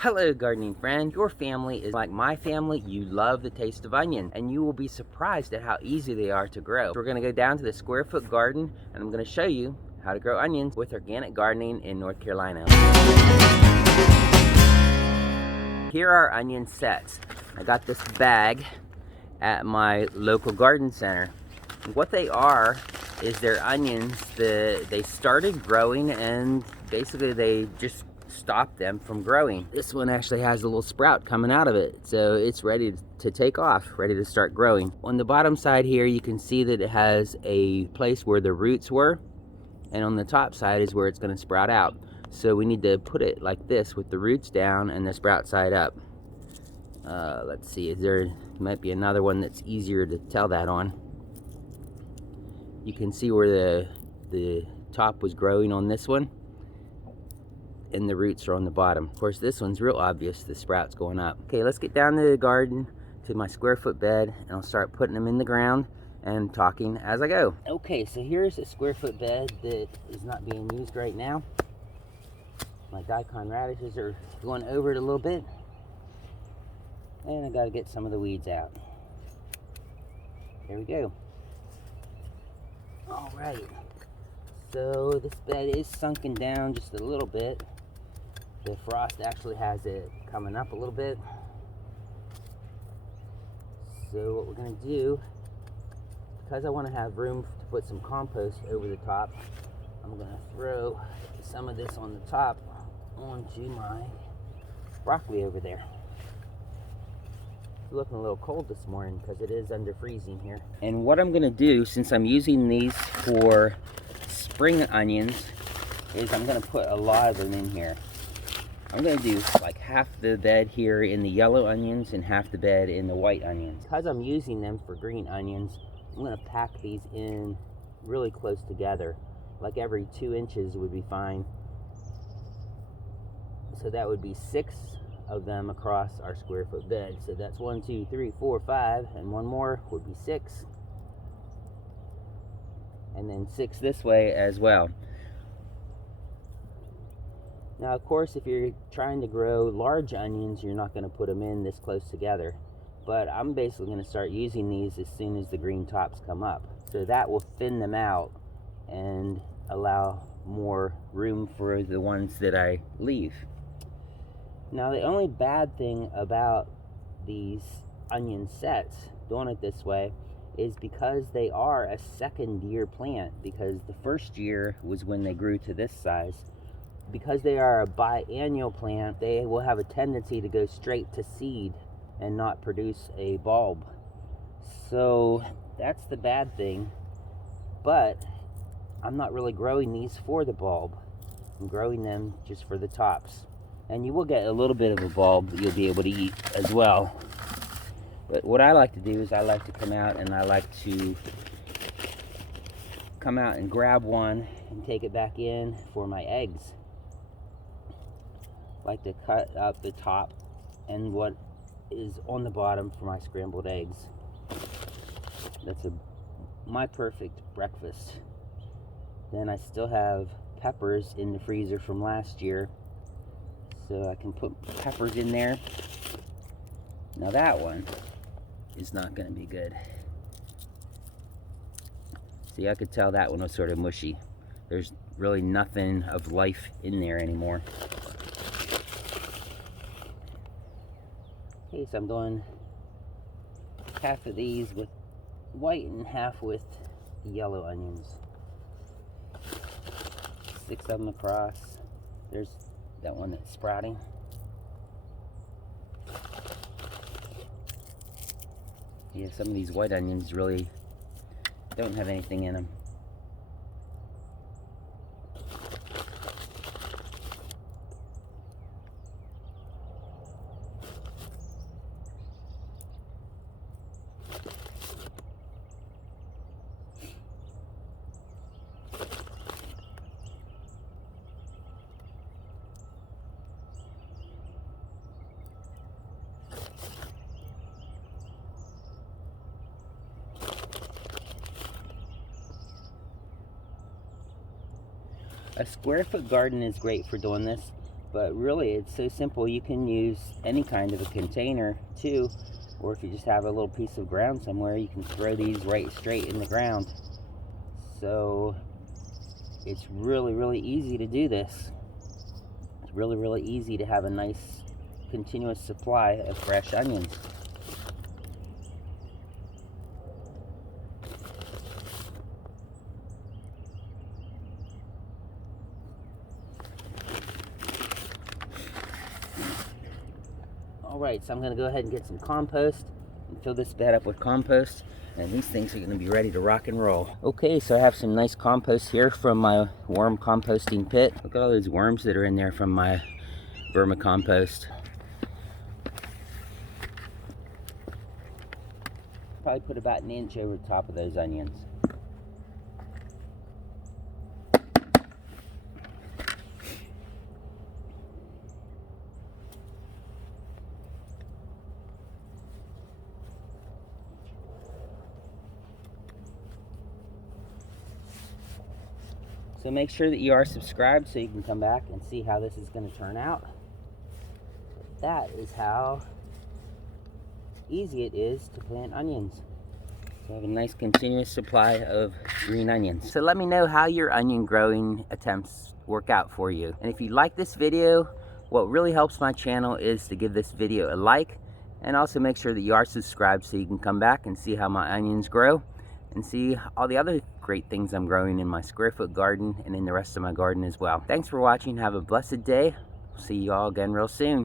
Hello gardening friend, your family is like my family. You love the taste of onion and you will be surprised at how easy they are to grow. We're going to go down to the Square Foot Garden and I'm going to show you how to grow onions with organic gardening in North Carolina. Here are onion sets. I got this bag at my local garden center. What they are is they're onions that they started growing and basically they just stopped them from growing. This one actually has a little sprout coming out of it, so it's ready to take off, ready to start growing. On the bottom side here you can see that it has a place where the roots were, and on the top side is where it's going to sprout out. So we need to put it like this with the roots down and the sprout side up. Let's see, might be another one that's easier to tell that on. You can see where the top was growing on this one and the roots are on the bottom. Of course, this one's real obvious, the sprouts going up. Okay, let's get down to the garden, to my square foot bed, and I'll start putting them in the ground and talking as I go. Okay, so here's a square foot bed that is not being used right now. My daikon radishes are going over it a little bit, and I gotta get some of the weeds out. There we go. All right, so this bed is sunken down just a little bit. The frost actually has it coming up a little bit. So what we're going to do, because I want to have room to put some compost over the top, I'm going to throw some of this on the top onto my broccoli over there. It's looking a little cold this morning because it is under freezing here. And what I'm going to do, since I'm using these for spring onions, is I'm going to put a lot of them in here. I'm going to do like half the bed here in the yellow onions and half the bed in the white onions. Because I'm using them for green onions, I'm going to pack these in really close together. Like every 2 inches would be fine. So that would be 6 of them across our square foot bed. So that's 1, 2, 3, 4, 5, and one more would be 6. And then 6 this way as well. Now, of course, if you're trying to grow large onions, you're not going to put them in this close together. But I'm basically going to start using these as soon as the green tops come up. So that will thin them out and allow more room for the ones that I leave. Now, the only bad thing about these onion sets, doing it this way, is because they are a second year plant. Because the first year was when they grew to this size. Because they are a biannual plant, they will have a tendency to go straight to seed and not produce a bulb. So that's the bad thing. But I'm not really growing these for the bulb. I'm growing them just for the tops. And you will get a little bit of a bulb that you'll be able to eat as well. But what I like to do is I like to come out and grab one and take it back in for my eggs. Like to cut up the top and what is on the bottom for my scrambled eggs. That's my perfect breakfast. Then I still have peppers in the freezer from last year, so I can put peppers in there. Now that one is not going to be good. See, I could tell that one was sort of mushy. There's really nothing of life in there anymore. Okay, so I'm doing half of these with white and half with yellow onions. 6 of them across. There's that one that's sprouting. Yeah, some of these white onions really don't have anything in them. A square foot garden is great for doing this But really, it's so simple. You can use any kind of a container too, or if you just have a little piece of ground somewhere, you can throw these right straight in the ground. So it's really, really easy to do this. It's really, really easy to have a nice continuous supply of fresh onions. Alright, so I'm going to go ahead and get some compost and fill this bed up with compost, and these things are going to be ready to rock and roll. Okay, so I have some nice compost here from my worm composting pit. Look at all those worms that are in there from my vermicompost. Probably put about an inch over the top of those onions. So make sure that you are subscribed so you can come back and see how this is going to turn out. That is how easy it is to plant onions. So I have a nice continuous supply of green onions. So let me know how your onion growing attempts work out for you. And if you like this video, what really helps my channel is to give this video a like, and also make sure that you are subscribed so you can come back and see how my onions grow and see all the other great things I'm growing in my square foot garden and in the rest of my garden as well. Thanks for watching. Have a blessed day. See you all again real soon.